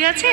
ঠিক আছে?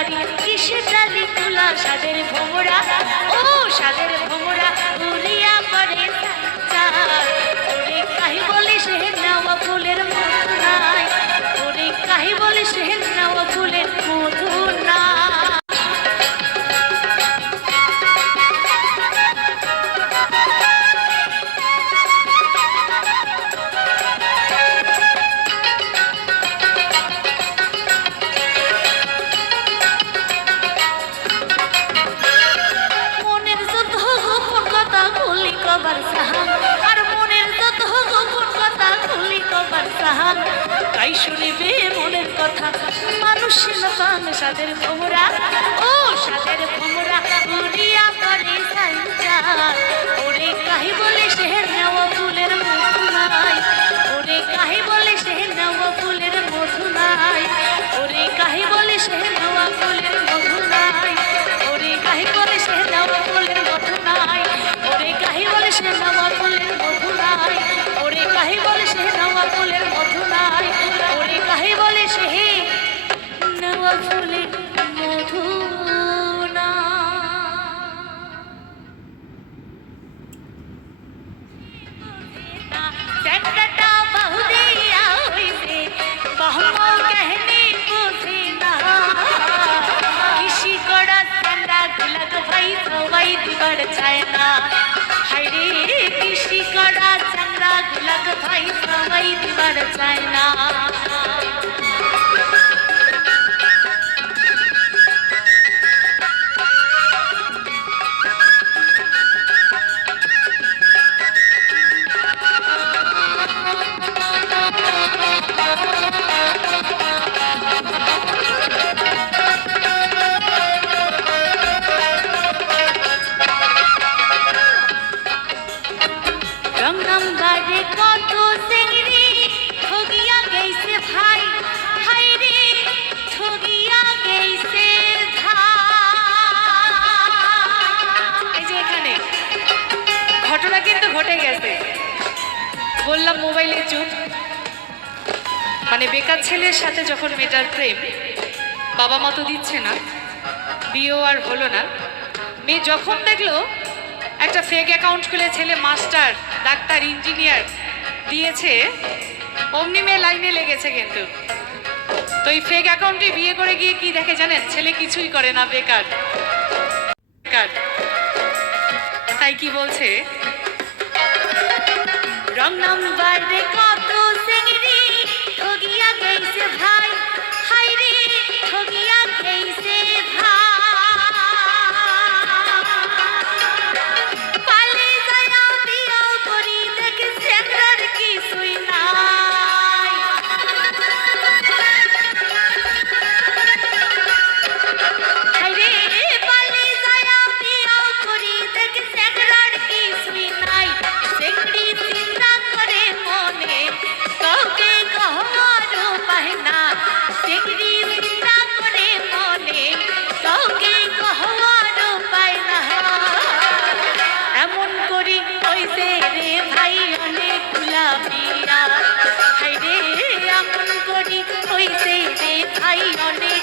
বাড়ি কিসে চালি তোলা সাদের ভোমরা। ও সাদের ভোমরা। that is all. মানে বেকার ছেলের সাথে যখন মেটার প্রেম, বাবা মা তো দিচ্ছে না, বিয়েও আর হলো না। মেয়ে যখন দেখল, একটা ফেক অ্যাকাউন্ট খুলে ছেলে মাস্টার ডাক্তার ইঞ্জিনিয়ার দিয়েছে, অমনি মেয়ে লাইনে লেগেছে কিন্তু। তো এই ফেক অ্যাকাউন্টে বিয়ে করে গিয়ে কি দেখে জানেন? ছেলে কিছুই করে না, বেকার। বেকার। তাই কি বলছে? রং নাম্বার কোথায় অনেক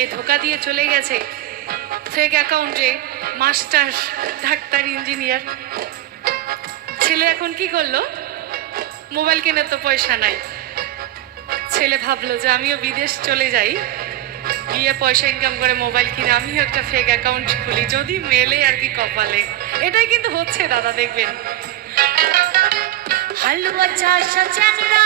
মেয়ে ধোকা দিয়ে চলে গেছে। ফেক অ্যাকাউন্টে মাস্টার ডাক্তার ইঞ্জিনিয়ার ছেলে এখন কি করল? মোবাইল কেনার তো পয়সা নাই। ছেলে ভাবলো যে আমিও বিদেশ চলে যাই। গিয়ে পয়সা ইনকাম করে মোবাইল কিনে আমিও একটা ফেক অ্যাকাউন্ট খুলি, যদি মেলে আর কি কপালে। এটাই কিন্তু হচ্ছে দাদা, দেখবেন। হালুয়া চাষা চ্যাংরা